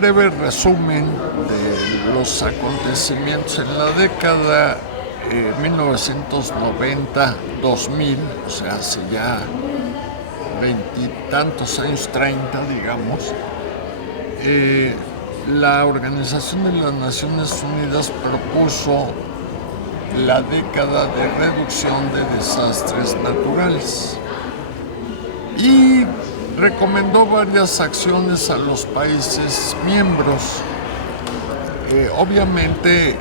breve resumen de los acontecimientos en la década 1990-2000, o sea, hace ya veintitantos años, 30, digamos, la Organización de las Naciones Unidas propuso la década de reducción de desastres naturales y recomendó varias acciones a los países miembros. Obviamente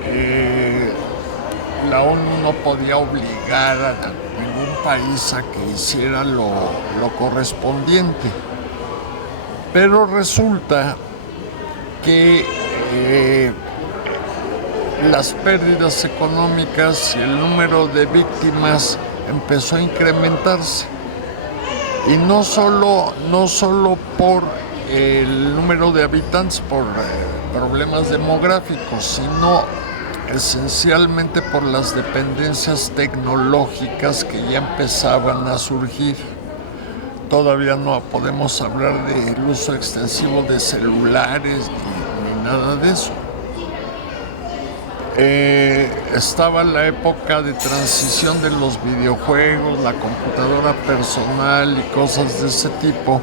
la ONU no podía obligar a ningún país a que hiciera lo correspondiente, pero resulta que las pérdidas económicas y el número de víctimas empezó a incrementarse. Y no solo por el número de habitantes, por problemas demográficos, sino esencialmente por las dependencias tecnológicas que ya empezaban a surgir. Todavía no podemos hablar del uso extensivo de celulares ni nada de eso. Estaba la época de transición de los videojuegos, la computadora personal y cosas de ese tipo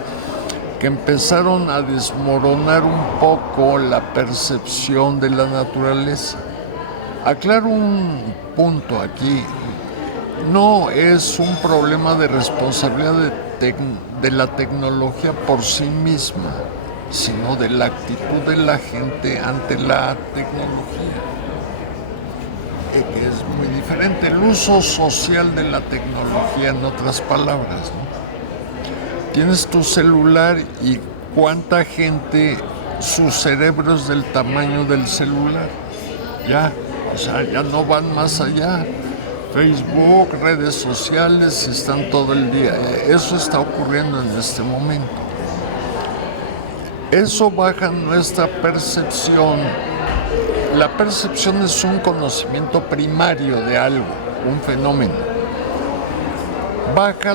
que empezaron a desmoronar un poco la percepción de la naturaleza. Aclaro un punto aquí, no es un problema de responsabilidad de la tecnología por sí misma, sino de la actitud de la gente ante la tecnología, que es muy diferente, el uso social de la tecnología, en otras palabras, ¿no? Tienes tu celular y cuánta gente, su cerebro es del tamaño del celular, ya, o sea, ya no van más allá. Facebook, redes sociales, están todo el día. Eso está ocurriendo en este momento. Eso baja nuestra percepción. La percepción es un conocimiento primario de algo, un fenómeno. Baja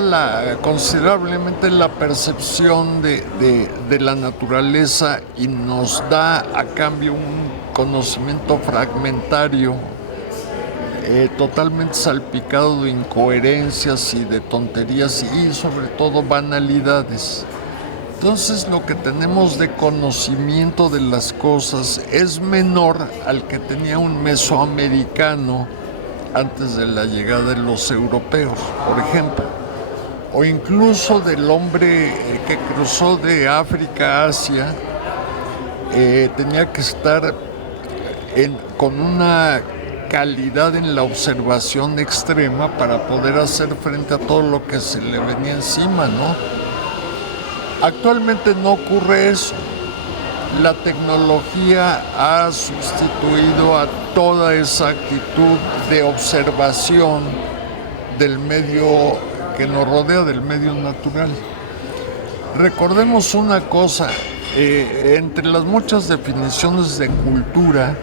considerablemente la percepción de la naturaleza y nos da a cambio un conocimiento fragmentario, totalmente salpicado de incoherencias y de tonterías y sobre todo banalidades. Entonces lo que tenemos de conocimiento de las cosas es menor al que tenía un mesoamericano antes de la llegada de los europeos, por ejemplo, o incluso del hombre que cruzó de África a Asia. Tenía que estar con una calidad en la observación extrema para poder hacer frente a todo lo que se le venía encima, ¿no? Actualmente no ocurre eso. La tecnología ha sustituido a toda esa actitud de observación del medio que nos rodea, del medio natural. Recordemos una cosa, entre las muchas definiciones de cultura,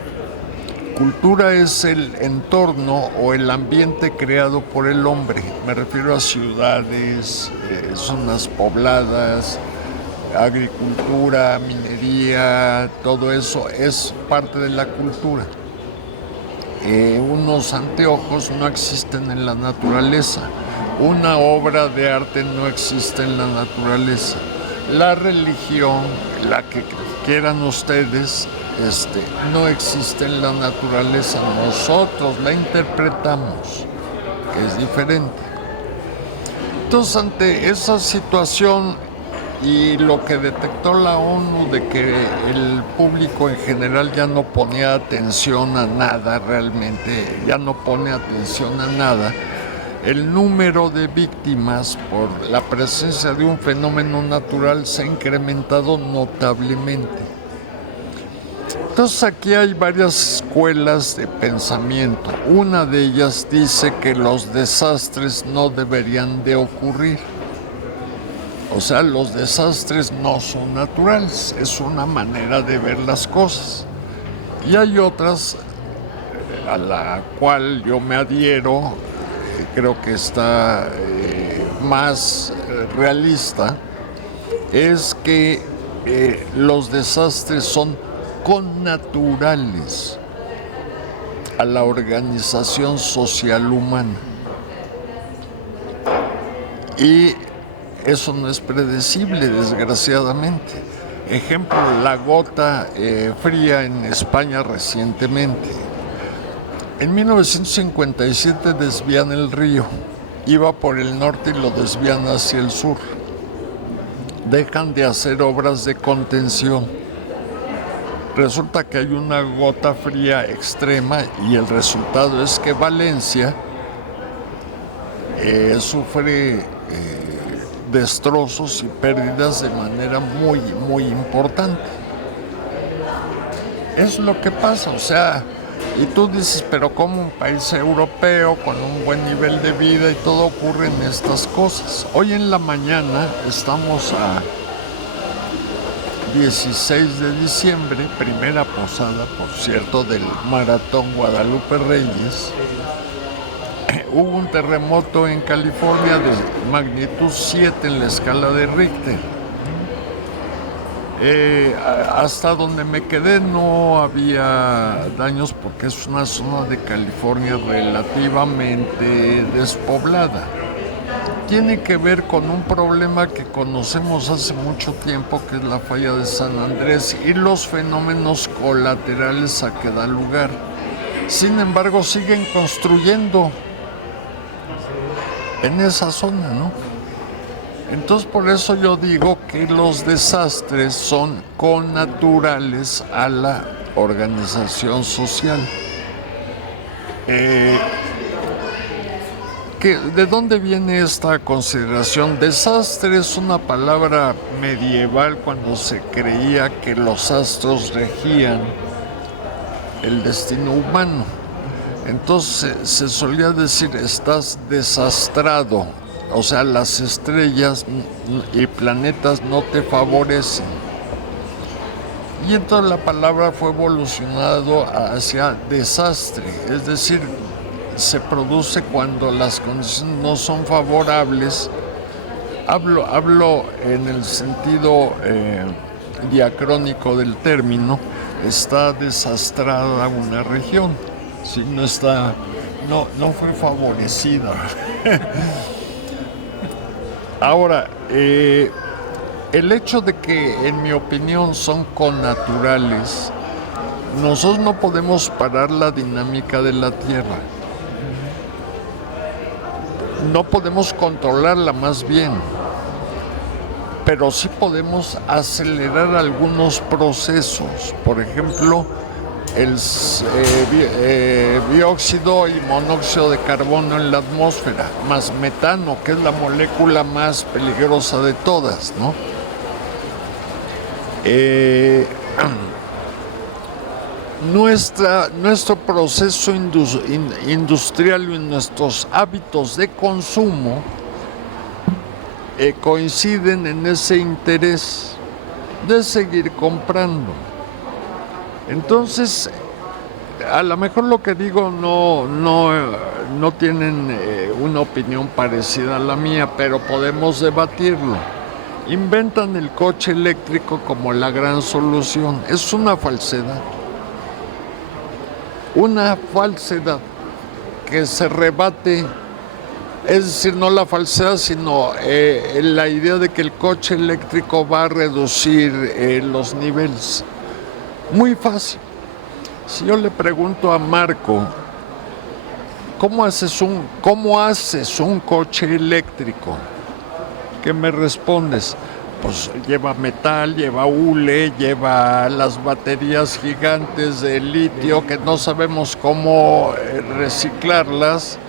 cultura es el entorno o el ambiente creado por el hombre. Me refiero a ciudades, zonas pobladas, agricultura, minería, todo eso es parte de la cultura. Unos anteojos no existen en la naturaleza, una obra de arte no existe en la naturaleza. La religión, la que quieran ustedes, no existe en la naturaleza, nosotros la interpretamos, que es diferente. Entonces, ante esa situación y lo que detectó la ONU de que el público en general ya no ponía atención a nada, realmente ya no pone atención a nada, el número de víctimas por la presencia de un fenómeno natural se ha incrementado notablemente. Entonces aquí hay varias escuelas de pensamiento. Una de ellas dice que los desastres no deberían de ocurrir. O sea, los desastres no son naturales, es una manera de ver las cosas. Y hay otras a la cual yo me adhiero, creo que está más realista, es que los desastres son connaturales a la organización social humana. Y eso no es predecible, desgraciadamente. Ejemplo, la gota fría en España recientemente. En 1957 desvían el río, iba por el norte y lo desvían hacia el sur. Dejan de hacer obras de contención. Resulta que hay una gota fría extrema y el resultado es que Valencia sufre destrozos y pérdidas de manera muy, muy importante. Es lo que pasa, o sea, y tú dices, pero como un país europeo con un buen nivel de vida y todo ocurren estas cosas. Hoy en la mañana estamos a 16 de diciembre, primera posada, por cierto, del Maratón Guadalupe Reyes. Hubo un terremoto en California de magnitud 7 en la escala de Richter. Hasta donde me quedé no había daños porque es una zona de California relativamente despoblada. Tiene que ver con un problema que conocemos hace mucho tiempo, que es la falla de San Andrés y los fenómenos colaterales a que da lugar. Sin embargo, siguen construyendo en esa zona, ¿no? Entonces, por eso yo digo que los desastres son connaturales a la organización social. ¿De dónde viene esta consideración? Desastre es una palabra medieval cuando se creía que los astros regían el destino humano. Entonces se solía decir, estás desastrado, o sea, las estrellas y planetas no te favorecen. Y entonces la palabra fue evolucionado hacia desastre, es decir, se produce cuando las condiciones no son favorables. Hablo en el sentido diacrónico del término, está desastrada una región. Sí, no fue favorecida. Ahora, el hecho de que, en mi opinión, son connaturales, nosotros no podemos parar la dinámica de la Tierra. No podemos controlarla, más bien, pero sí podemos acelerar algunos procesos. Por ejemplo, el dióxido y monóxido de carbono en la atmósfera, más metano, que es la molécula más peligrosa de todas, ¿no? Nuestro proceso industrial y nuestros hábitos de consumo coinciden en ese interés de seguir comprando. Entonces, a lo mejor lo que digo no tienen una opinión parecida a la mía, pero podemos debatirlo. Inventan el coche eléctrico como la gran solución. Es una falsedad. Una falsedad que se rebate, es decir, no la falsedad, sino la idea de que el coche eléctrico va a reducir los niveles. Muy fácil. Si yo le pregunto a Marco, ¿cómo haces un coche eléctrico? ¿Qué me respondes? Pues lleva metal, lleva hule, lleva las baterías gigantes de litio que no sabemos cómo reciclarlas.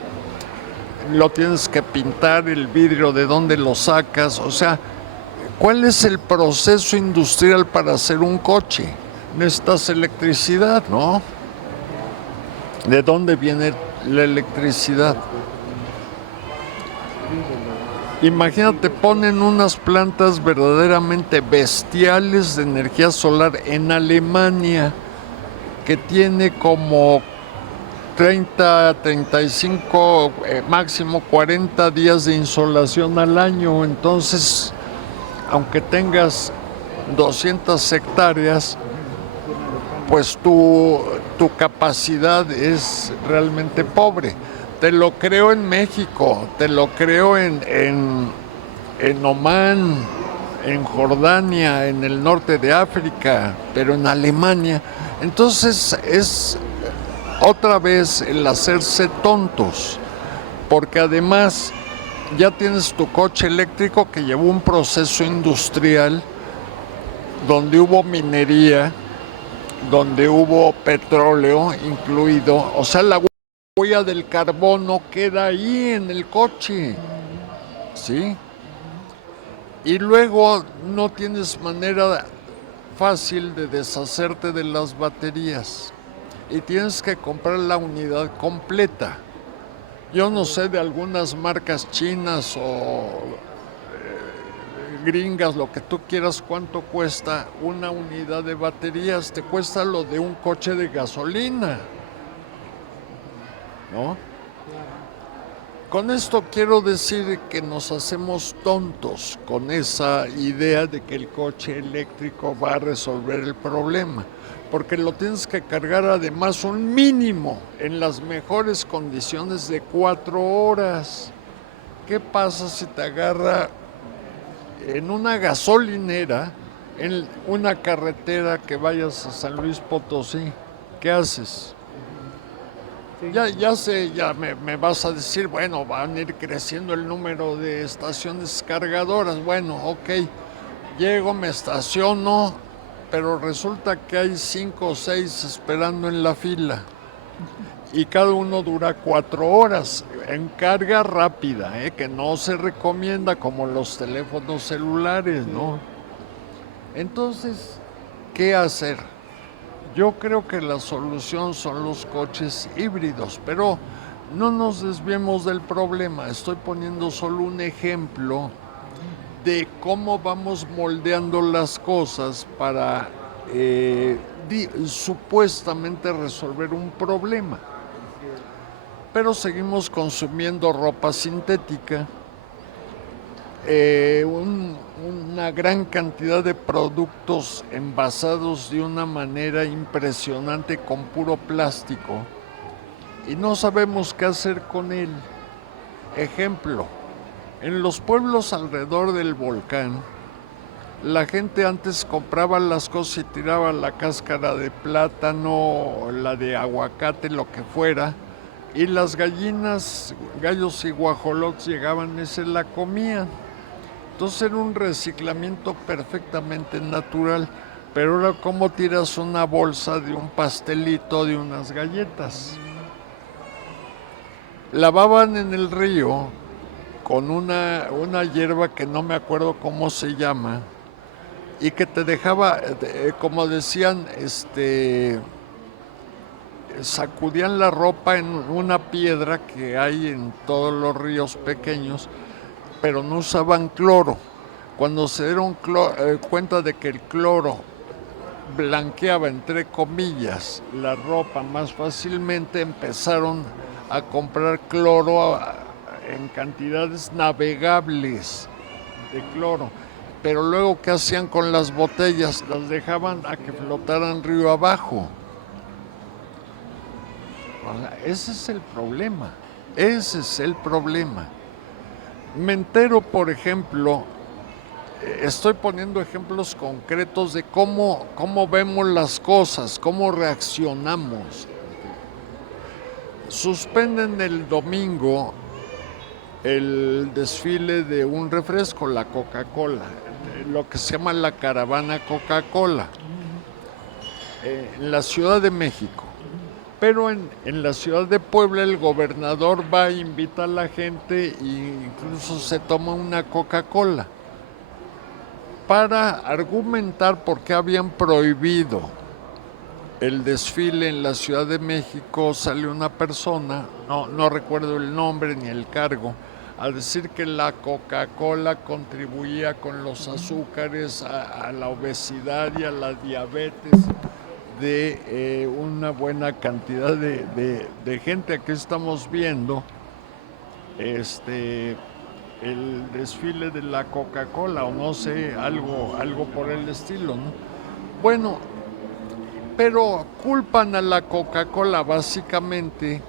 Lo tienes que pintar, el vidrio, ¿de dónde lo sacas? O sea, ¿cuál es el proceso industrial para hacer un coche? Necesitas electricidad, ¿no? ¿De dónde viene la electricidad? Imagínate, ponen unas plantas verdaderamente bestiales de energía solar en Alemania, que tiene como 30, 35, máximo 40 días de insolación al año. Entonces, aunque tengas 200 hectáreas, pues tu capacidad es realmente pobre. Te lo creo en México, te lo creo en Omán, en Jordania, en el norte de África, pero en Alemania. Entonces es otra vez el hacerse tontos, porque además ya tienes tu coche eléctrico que llevó un proceso industrial donde hubo minería, donde hubo petróleo incluido, o sea, la huella del carbono queda ahí en el coche, ¿sí? Y luego no tienes manera fácil de deshacerte de las baterías y tienes que comprar la unidad completa. Yo no sé de algunas marcas chinas o gringas, lo que tú quieras, cuánto cuesta una unidad de baterías. Te cuesta lo de un coche de gasolina, ¿no? Con esto quiero decir que nos hacemos tontos con esa idea de que el coche eléctrico va a resolver el problema, porque lo tienes que cargar además un mínimo en las mejores condiciones de 4 horas. ¿Qué pasa si te agarra en una gasolinera, en una carretera que vayas a San Luis Potosí? ¿Qué haces? Sí, Ya sé, ya me vas a decir, bueno, van a ir creciendo el número de estaciones cargadoras. Bueno, ok, llego, me estaciono, pero resulta que hay 5 o 6 esperando en la fila y cada uno dura 4 horas en carga rápida, que no se recomienda como los teléfonos celulares, sí. ¿no? Entonces, ¿qué hacer? Yo creo que la solución son los coches híbridos, pero no nos desviemos del problema. Estoy poniendo solo un ejemplo de cómo vamos moldeando las cosas para supuestamente resolver un problema. Así es. Pero seguimos consumiendo ropa sintética, una gran cantidad de productos envasados de una manera impresionante con puro plástico y no sabemos qué hacer con él. Ejemplo, en los pueblos alrededor del volcán, la gente antes compraba las cosas y tiraba la cáscara de plátano, la de aguacate, lo que fuera, y las gallinas, gallos y guajolotes llegaban y se la comían. Entonces era un reciclamiento perfectamente natural. Pero ahora, ¿cómo tiras una bolsa de un pastelito, de unas galletas? Lavaban en el río con una hierba que no me acuerdo cómo se llama y que te dejaba, como decían, sacudían la ropa en una piedra que hay en todos los ríos pequeños, pero no usaban cloro. Cuando se dieron cuenta de que el cloro blanqueaba, entre comillas, la ropa más fácilmente, empezaron a comprar cloro en cantidades navegables de cloro. Pero luego, ¿qué hacían con las botellas? Las dejaban a que flotaran río abajo. O sea, ese es el problema. Ese es el problema. Me entero, por ejemplo, estoy poniendo ejemplos concretos de cómo vemos las cosas, cómo reaccionamos. Suspenden el domingo el desfile de un refresco, la Coca-Cola, lo que se llama la caravana Coca-Cola, en la Ciudad de México. Pero en la ciudad de Puebla el gobernador va, invita a la gente e incluso se toma una Coca-Cola para argumentar por qué habían prohibido el desfile en la Ciudad de México. Sale una persona, no recuerdo el nombre ni el cargo, a decir que la Coca-Cola contribuía con los azúcares a la obesidad y a la diabetes de una buena cantidad de gente. Aquí estamos viendo el desfile de la Coca-Cola o no sé, algo por el estilo, ¿no? Bueno, pero culpan a la Coca-Cola básicamente,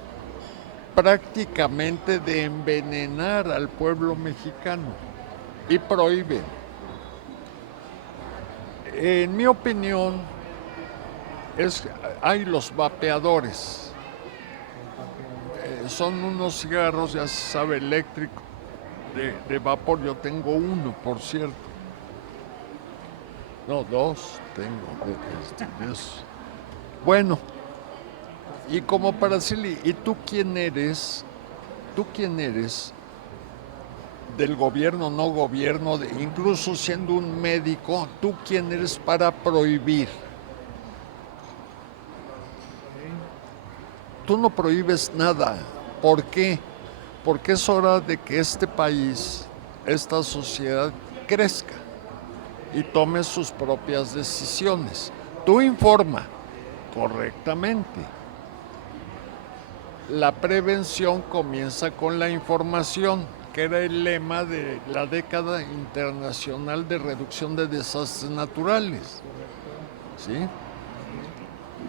prácticamente de envenenar al pueblo mexicano y prohíben. En mi opinión, hay los vapeadores. Son unos cigarros, ya se sabe, eléctricos, de vapor. Yo tengo uno, por cierto. No, dos tengo de esos. Bueno, y como para decirle, ¿y tú quién eres? ¿Tú quién eres? Del gobierno, no gobierno, incluso siendo un médico, ¿tú quién eres para prohibir? Tú no prohíbes nada. ¿Por qué? Porque es hora de que este país, esta sociedad crezca y tome sus propias decisiones. Tú informa correctamente. La prevención comienza con la información, que era el lema de la década internacional de reducción de desastres naturales. ¿Sí?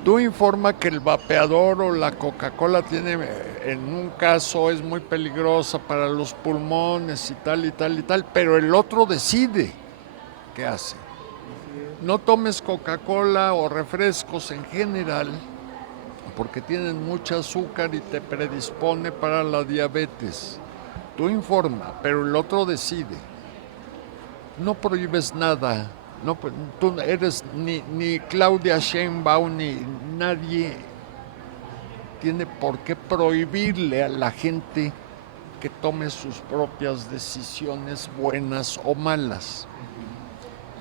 Tú informa que el vapeador o la Coca-Cola tiene, en un caso es muy peligrosa para los pulmones y tal y tal y tal, pero el otro decide qué hace. No tomes Coca-Cola o refrescos en general porque tienen mucho azúcar y te predispone para la diabetes. Tú informa, pero el otro decide. No prohíbes nada. No, tú eres ni Claudia Sheinbaum ni nadie tiene por qué prohibirle a la gente que tome sus propias decisiones, buenas o malas.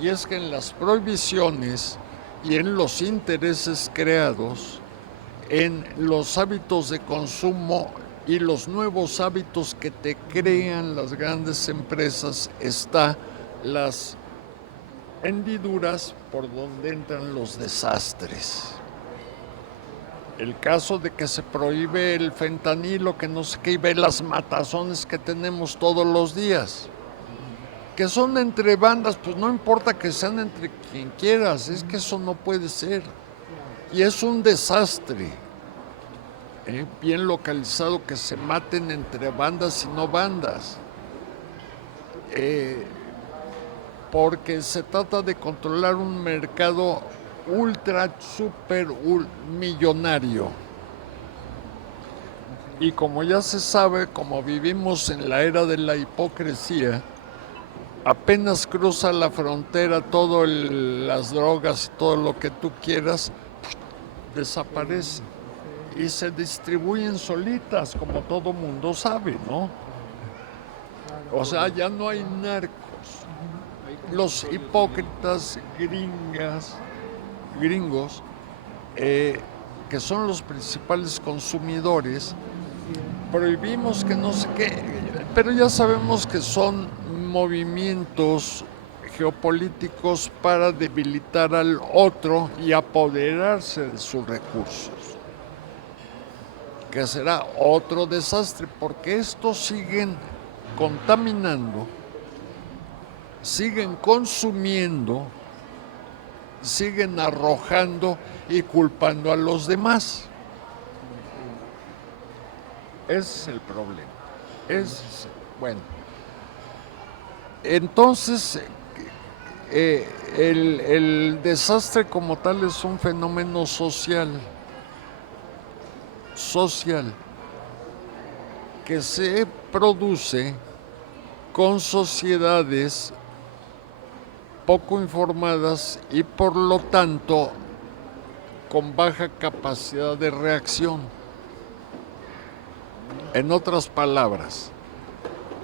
Y es que en las prohibiciones y en los intereses creados, en los hábitos de consumo y los nuevos hábitos que te crean las grandes empresas, está las hendiduras por donde entran los desastres. El caso de que se prohíbe el fentanilo, que no sé qué, y ve las matazones que tenemos todos los días. Que son entre bandas, pues no importa que sean entre quien quieras, es que eso no puede ser. Y es un desastre, bien localizado, que se maten entre bandas y no bandas. Porque se trata de controlar un mercado ultra, super millonario. Y como ya se sabe, como vivimos en la era de la hipocresía, apenas cruza la frontera las drogas y todo lo que tú quieras, desaparecen y se distribuyen solitas, como todo mundo sabe, ¿no? O sea, ya no hay narcos. Los hipócritas gringos, que son los principales consumidores, prohibimos que no sé qué, pero ya sabemos que son movimientos geopolíticos para debilitar al otro y apoderarse de sus recursos, que será otro desastre, porque estos siguen contaminando, siguen consumiendo, siguen arrojando y culpando a los demás. Ese es el problema. Bueno, entonces el desastre como tal es un fenómeno social, que se produce con sociedades poco informadas y por lo tanto con baja capacidad de reacción. En otras palabras,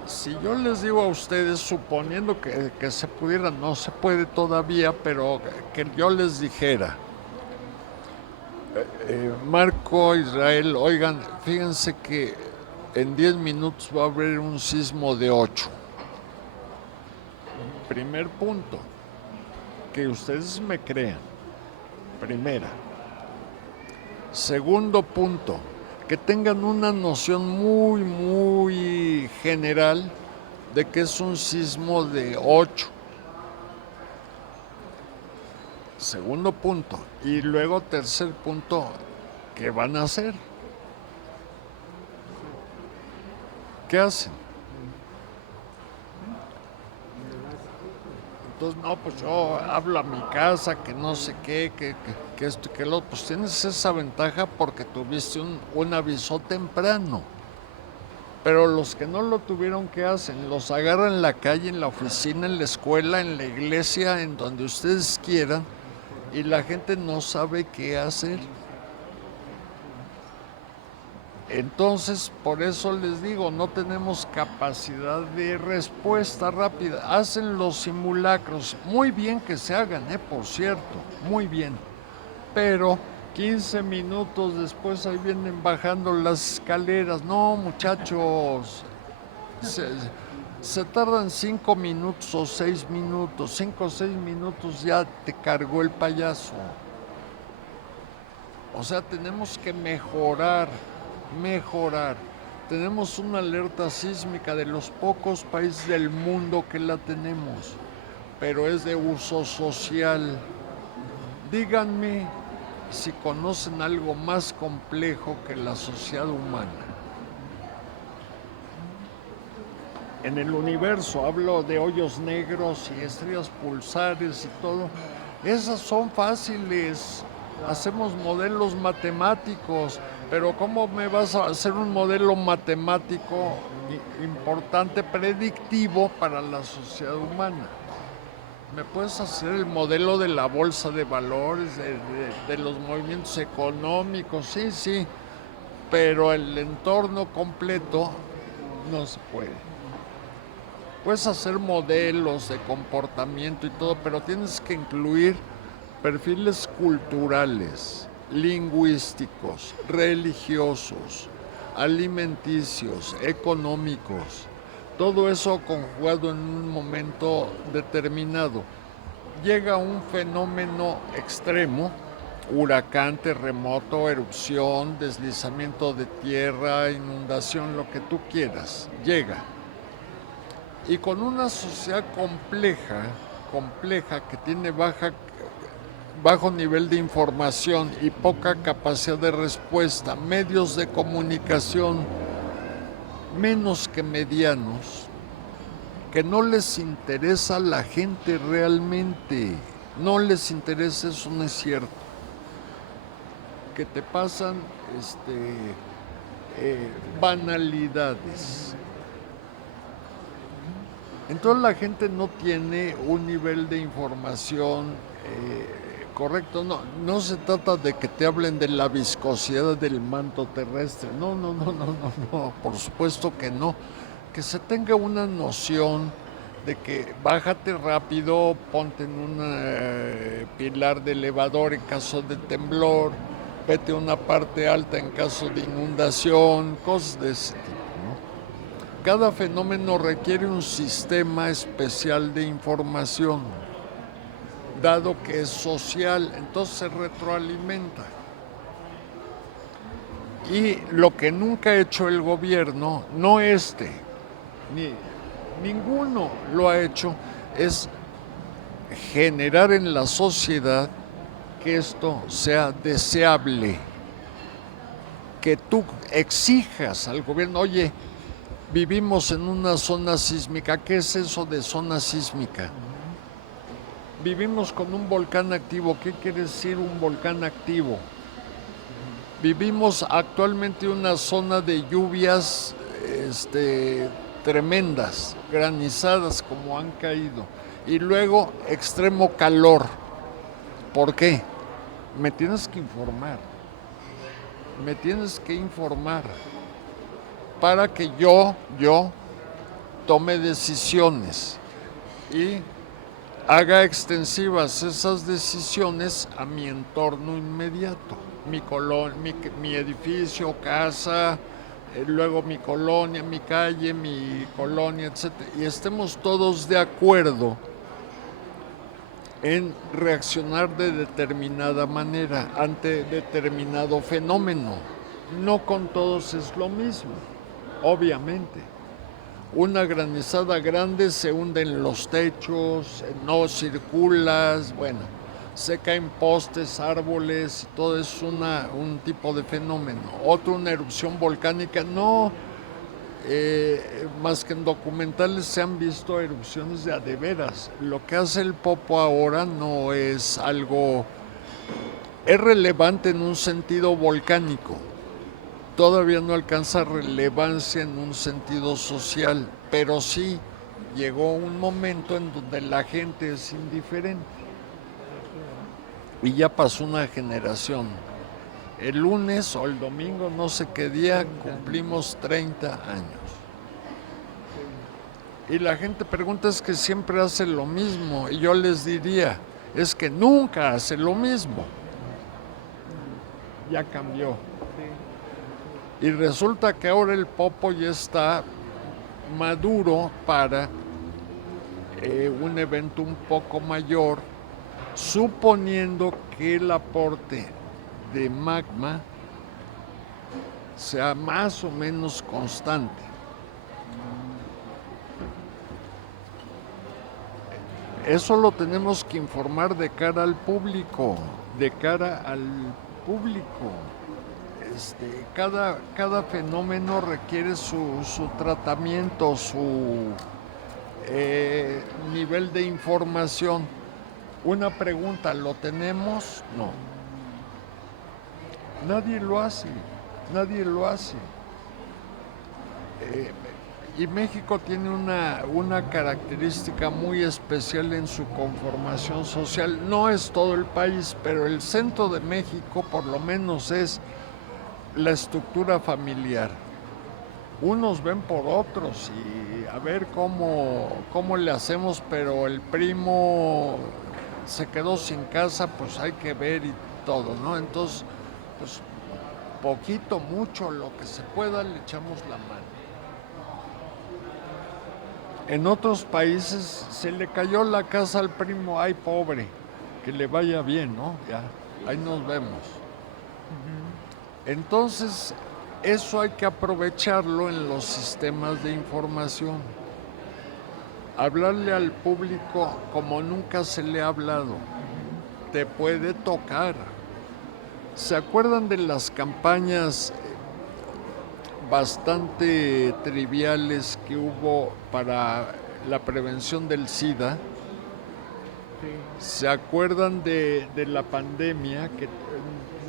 si yo les digo a ustedes, suponiendo que se pudiera, no se puede todavía, pero que yo les dijera, Marco, Israel, oigan, fíjense que en 10 minutos va a haber un sismo de 8. Primer punto, que ustedes me crean. Primera. Segundo punto, que tengan una noción muy, muy general de que es un sismo de 8. segundo punto. Y luego tercer punto, ¿qué van a hacer? ¿Qué hacen? Entonces, no, pues yo hablo a mi casa, que no sé qué, que esto y que lo otro. Pues tienes esa ventaja porque tuviste un aviso temprano. Pero los que no lo tuvieron, ¿qué hacen? Los agarran en la calle, en la oficina, en la escuela, en la iglesia, en donde ustedes quieran, y la gente no sabe qué hacer. Entonces, por eso les digo, no tenemos capacidad de respuesta rápida. Hacen los simulacros, muy bien que se hagan, por cierto, muy bien. Pero 15 minutos después ahí vienen bajando las escaleras. No, muchachos, se, se tardan 5 minutos o 6 minutos. 5 o 6 minutos ya te cargó el payaso. O sea, tenemos que mejorar. Tenemos una alerta sísmica de los pocos países del mundo que la tenemos, pero es de uso social. Díganme si conocen algo más complejo que la sociedad humana. En el universo, hablo de hoyos negros y estrellas pulsares y todo. Esas son fáciles. Hacemos modelos matemáticos, pero ¿cómo me vas a hacer un modelo matemático importante, predictivo para la sociedad humana? ¿Me puedes hacer el modelo de la bolsa de valores, de los movimientos económicos? Sí, sí, pero el entorno completo no se puede. Puedes hacer modelos de comportamiento y todo, pero tienes que incluir perfiles culturales, lingüísticos, religiosos, alimenticios, económicos. Todo eso conjugado en un momento determinado. Llega un fenómeno extremo, huracán, terremoto, erupción, deslizamiento de tierra, inundación, lo que tú quieras, llega. Y con una sociedad compleja que tiene bajo nivel de información y poca capacidad de respuesta, medios de comunicación menos que medianos, que no les interesa a la gente realmente, no les interesa, eso no es cierto, que te pasan banalidades. Entonces la gente no tiene un nivel de información correcto. No se trata de que te hablen de la viscosidad del manto terrestre. No, por supuesto que no. Que se tenga una noción de que bájate rápido, ponte en un pilar de elevador en caso de temblor, vete a una parte alta en caso de inundación, cosas de ese tipo. Cada fenómeno requiere un sistema especial de información, dado que es social, entonces se retroalimenta. Y lo que nunca ha hecho el gobierno, no ni ninguno lo ha hecho, es generar en la sociedad que esto sea deseable, que tú exijas al gobierno, oye, vivimos en una zona sísmica. ¿Qué es eso de zona sísmica? Vivimos con un volcán activo. ¿Qué quiere decir un volcán activo? Vivimos actualmente en una zona de lluvias tremendas, granizadas como han caído. Y luego extremo calor. ¿Por qué? Me tienes que informar. Para que yo tome decisiones y haga extensivas esas decisiones a mi entorno inmediato, mi edificio, casa, luego mi colonia, mi calle, mi colonia, etc. Y estemos todos de acuerdo en reaccionar de determinada manera ante determinado fenómeno. No con todos es lo mismo. Obviamente, una granizada grande se hunde en los techos, no circulas, bueno, se caen postes, árboles, todo es un tipo de fenómeno. Otro, una erupción volcánica, no, más que en documentales se han visto erupciones de a de veras. Lo que hace el Popo ahora no es algo, es relevante en un sentido volcánico, todavía no alcanza relevancia en un sentido social, pero sí llegó un momento en donde la gente es indiferente y ya pasó una generación. El lunes o el domingo, no sé qué día, cumplimos 30 años. Y la gente pregunta, es que siempre hace lo mismo, y yo les diría, es que nunca hace lo mismo. Ya cambió. Y resulta que ahora el Popo ya está maduro para un evento un poco mayor, suponiendo que el aporte de magma sea más o menos constante. Eso lo tenemos que informar de cara al público, de cara al público. Cada fenómeno requiere su tratamiento, su nivel de información. Una pregunta, ¿lo tenemos? No. Nadie lo hace, nadie lo hace. Y México tiene una característica muy especial en su conformación social. No es todo el país, pero el centro de México por lo menos es la estructura familiar. Unos ven por otros y a ver cómo le hacemos, pero el primo se quedó sin casa, pues hay que ver y todo, ¿no? Entonces, pues poquito, mucho, lo que se pueda, le echamos la mano. En otros países se le cayó la casa al primo, ay pobre, que le vaya bien, ¿no? Ya, ahí nos vemos. Entonces, eso hay que aprovecharlo en los sistemas de información. Hablarle al público como nunca se le ha hablado. Te puede tocar. ¿Se acuerdan de las campañas bastante triviales que hubo para la prevención del SIDA? ¿Se acuerdan de la pandemia? Que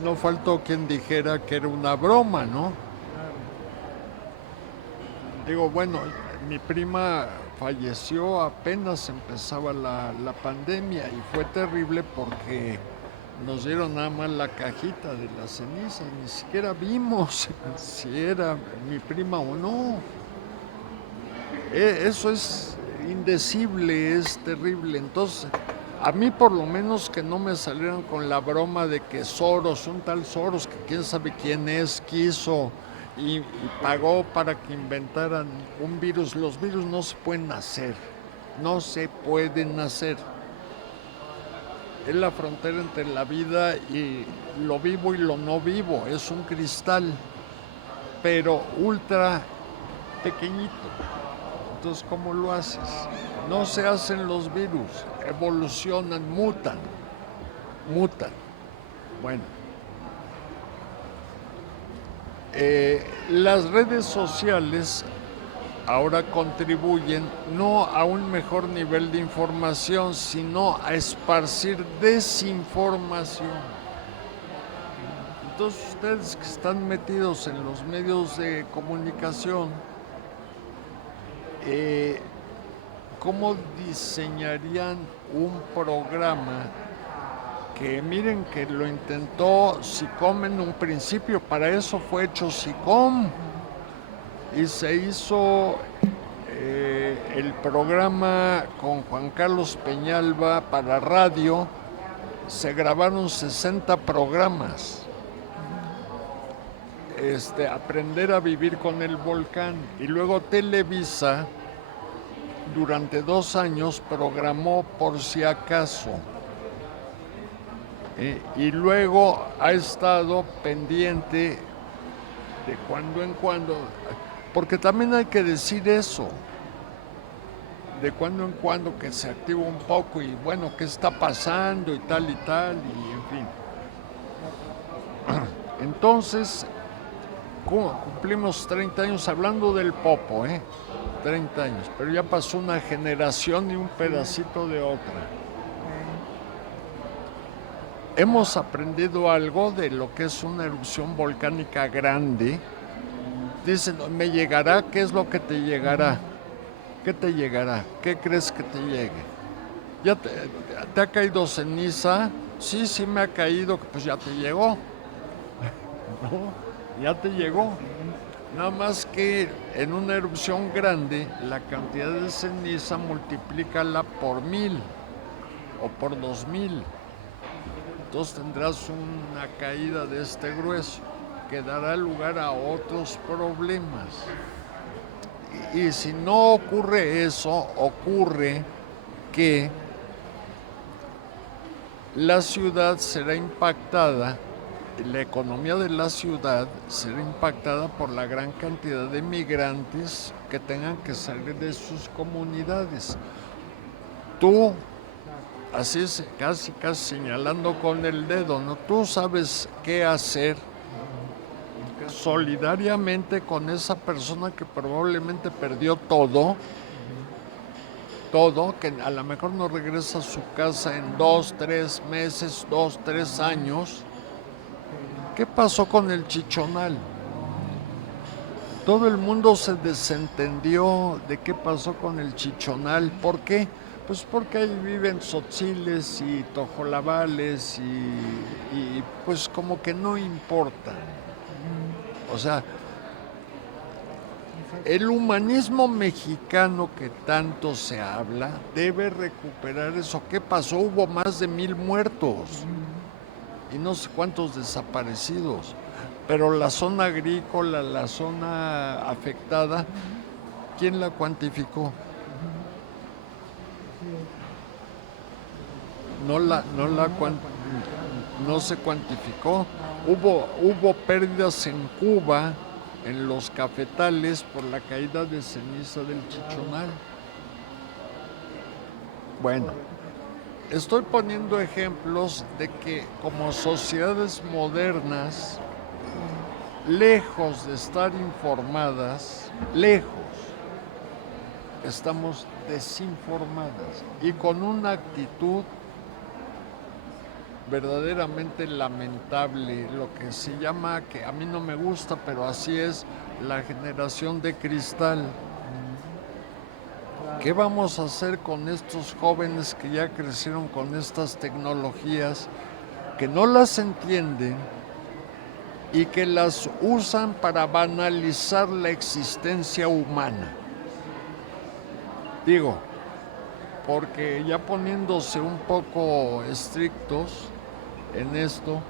no faltó quien dijera que era una broma, ¿no? Digo, bueno, mi prima falleció apenas empezaba la pandemia y fue terrible porque nos dieron nada más la cajita de las cenizas, ni siquiera vimos si era mi prima o no. Eso es indecible, es terrible. Entonces, a mí por lo menos que no me salieron con la broma de que Soros, un tal Soros, que quién sabe quién es, quiso y pagó para que inventaran un virus. Los virus no se pueden hacer, no se pueden hacer. Es la frontera entre la vida y lo vivo y lo no vivo. Es un cristal, pero ultra pequeñito. Entonces, ¿cómo lo haces? No se hacen los virus, evolucionan, mutan. Bueno, las redes sociales ahora contribuyen no a un mejor nivel de información, sino a esparcir desinformación. Entonces, ustedes que están metidos en los medios de comunicación, ¿cómo diseñarían un programa que miren que lo intentó SICOM en un principio? Para eso fue hecho SICOM y se hizo el programa con Juan Carlos Peñalba para radio. Se grabaron 60 programas. Aprender a vivir con el volcán. Y luego Televisa durante 2 años programó Por si acaso. Y luego ha estado pendiente de cuando en cuando, porque también hay que decir eso. de cuando en cuando que se activa un poco y bueno, ¿qué está pasando? Y tal, y en fin. Entonces, cumplimos 30 años hablando del Popo, 30 años, pero ya pasó una generación y un pedacito de otra. Hemos aprendido algo de lo que es una erupción volcánica grande. Dicen, me llegará, ¿qué es lo que te llegará? ¿Qué te llegará? ¿Qué crees que te llegue? ¿Ya te ha caído ceniza? Sí, sí me ha caído, pues ya te llegó. ¿No? Ya te llegó. Nada más que en una erupción grande, la cantidad de ceniza multiplícala por 1000 o por 2000. Entonces tendrás una caída de este grueso que dará lugar a otros problemas. Y si no ocurre eso, ocurre que la ciudad será impactada, la economía de la ciudad será impactada por la gran cantidad de migrantes que tengan que salir de sus comunidades. Tú, así es, casi señalando con el dedo, ¿no? Tú sabes qué hacer solidariamente con esa persona que probablemente perdió todo, que a lo mejor no regresa a su casa en 2, 3 meses, 2, 3 años. ¿Qué pasó con el Chichonal? Todo el mundo se desentendió de qué pasó con el Chichonal. ¿Por qué? Pues porque ahí viven tzotziles y tojolabales y pues como que no importa. O sea, el humanismo mexicano que tanto se habla debe recuperar eso. ¿Qué pasó? Hubo más de 1000 muertos y no sé cuántos desaparecidos. Pero la zona agrícola, la zona afectada, ¿quién la cuantificó? No se cuantificó. Hubo pérdidas en Cuba, en los cafetales, por la caída de ceniza del Chichonal. Bueno, estoy poniendo ejemplos de que como sociedades modernas, lejos de estar informadas, estamos desinformadas y con una actitud verdaderamente lamentable, lo que se llama, que a mí no me gusta, pero así es, la generación de cristal. ¿Qué vamos a hacer con estos jóvenes que ya crecieron con estas tecnologías, que no las entienden y que las usan para banalizar la existencia humana? Digo, porque ya poniéndose un poco estrictos en esto,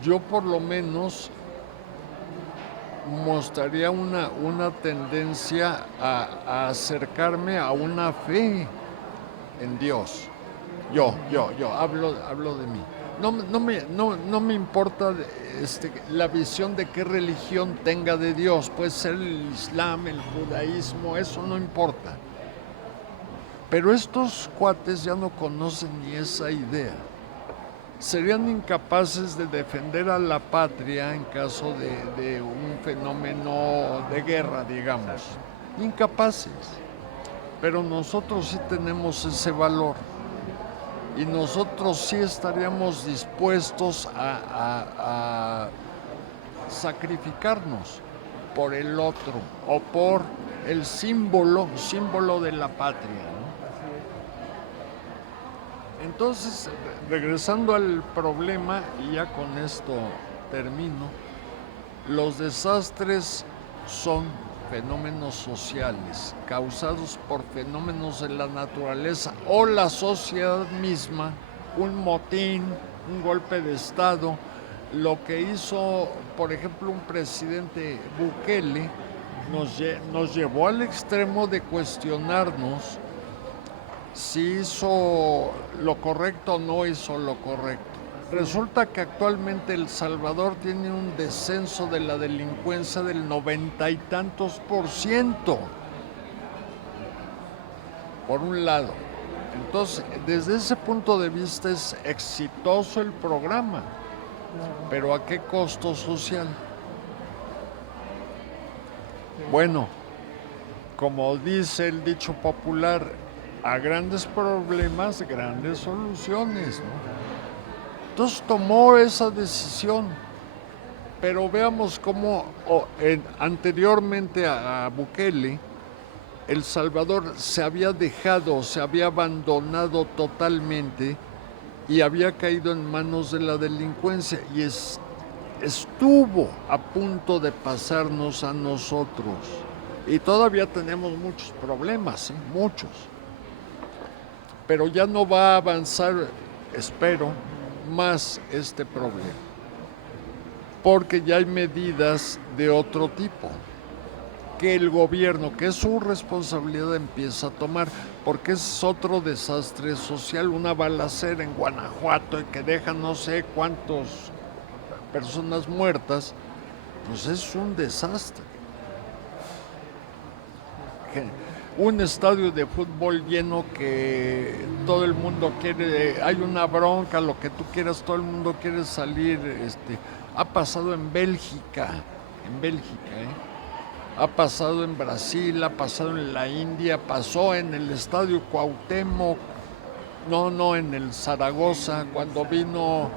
yo por lo menos mostraría una tendencia a acercarme a una fe en Dios. Yo hablo de mí. No me importa la visión de qué religión tenga de Dios. Puede ser el Islam, el judaísmo, eso no importa. Pero estos cuates ya no conocen ni esa idea. Serían incapaces de defender a la patria en caso de un fenómeno de guerra, digamos. Incapaces. Pero nosotros sí tenemos ese valor. Y nosotros sí estaríamos dispuestos a sacrificarnos por el otro o por el símbolo de la patria, ¿no? Entonces, regresando al problema, y ya con esto termino, los desastres son fenómenos sociales causados por fenómenos de la naturaleza o la sociedad misma, un motín, un golpe de estado. Lo que hizo, por ejemplo, un presidente Bukele nos llevó al extremo de cuestionarnos si hizo lo correcto o no hizo lo correcto. Resulta que actualmente El Salvador tiene un descenso de la delincuencia del 90 y tantos %, por un lado. Entonces, desde ese punto de vista es exitoso el programa, pero ¿a qué costo social? Bueno, como dice el dicho popular, a grandes problemas, grandes soluciones, ¿no? Entonces tomó esa decisión, pero veamos cómo anteriormente a Bukele, El Salvador se había dejado, se había abandonado totalmente y había caído en manos de la delincuencia y estuvo a punto de pasarnos a nosotros. Y todavía tenemos muchos problemas, ¿eh? Muchos. Pero ya no va a avanzar, espero, más este problema, porque ya hay medidas de otro tipo que el gobierno, que es su responsabilidad, empieza a tomar, porque es otro desastre social, una balacera en Guanajuato y que deja no sé cuántas personas muertas, pues es un desastre. Un estadio de fútbol lleno que todo el mundo quiere, hay una bronca, lo que tú quieras, todo el mundo quiere salir. Ha pasado en Bélgica, ha pasado en Brasil, ha pasado en la India, pasó en el estadio Cuauhtémoc, no, en el Zaragoza, cuando vino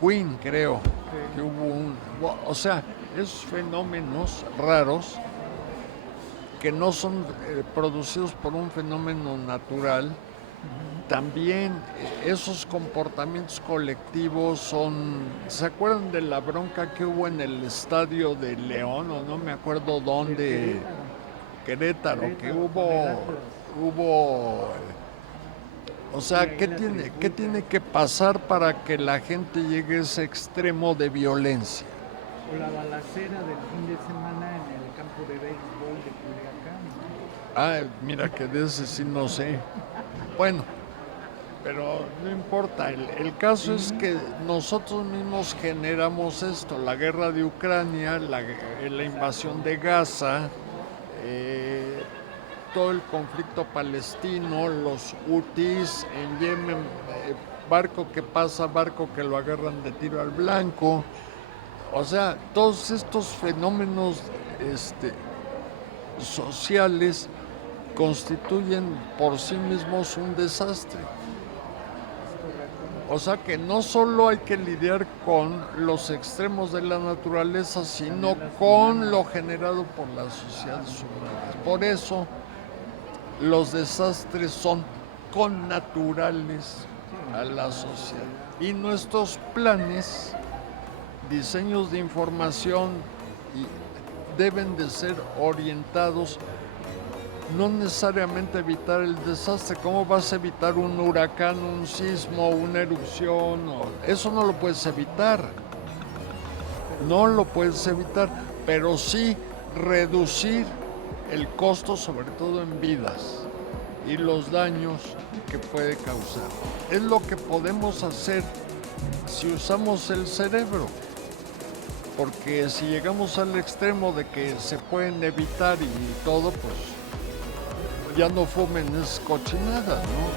Queen, creo, que hubo o sea, esos fenómenos raros que no son producidos por un fenómeno natural, también esos comportamientos colectivos son... ¿Se acuerdan de la bronca que hubo en el estadio de León o no me acuerdo dónde? Querétaro, que hubo... O sea, ¿qué tiene que pasar para que la gente llegue a ese extremo de violencia? O la balacera del fin de semana en el campo de béisbol de Culiacán, ¿no? Ah, mira que de ese sí no sé. Bueno, pero no importa. El caso es que nosotros mismos generamos esto, la guerra de Ucrania, la invasión de Gaza, todo el conflicto palestino, los hutis en Yemen, barco que pasa, barco que lo agarran de tiro al blanco. O sea, todos estos fenómenos sociales constituyen por sí mismos un desastre. O sea que no solo hay que lidiar con los extremos de la naturaleza, sino con lo generado por las sociedades humanas. Por eso los desastres son connaturales a la sociedad. Y nuestros planes, diseños de información, deben de ser orientados no necesariamente evitar el desastre. ¿Cómo vas a evitar un huracán, un sismo, una erupción? Eso no lo puedes evitar. No lo puedes evitar, pero sí reducir el costo, sobre todo en vidas, y los daños que puede causar. Es lo que podemos hacer si usamos el cerebro. Porque si llegamos al extremo de que se pueden evitar y todo, pues ya no fumen esas cochinadas, ¿no?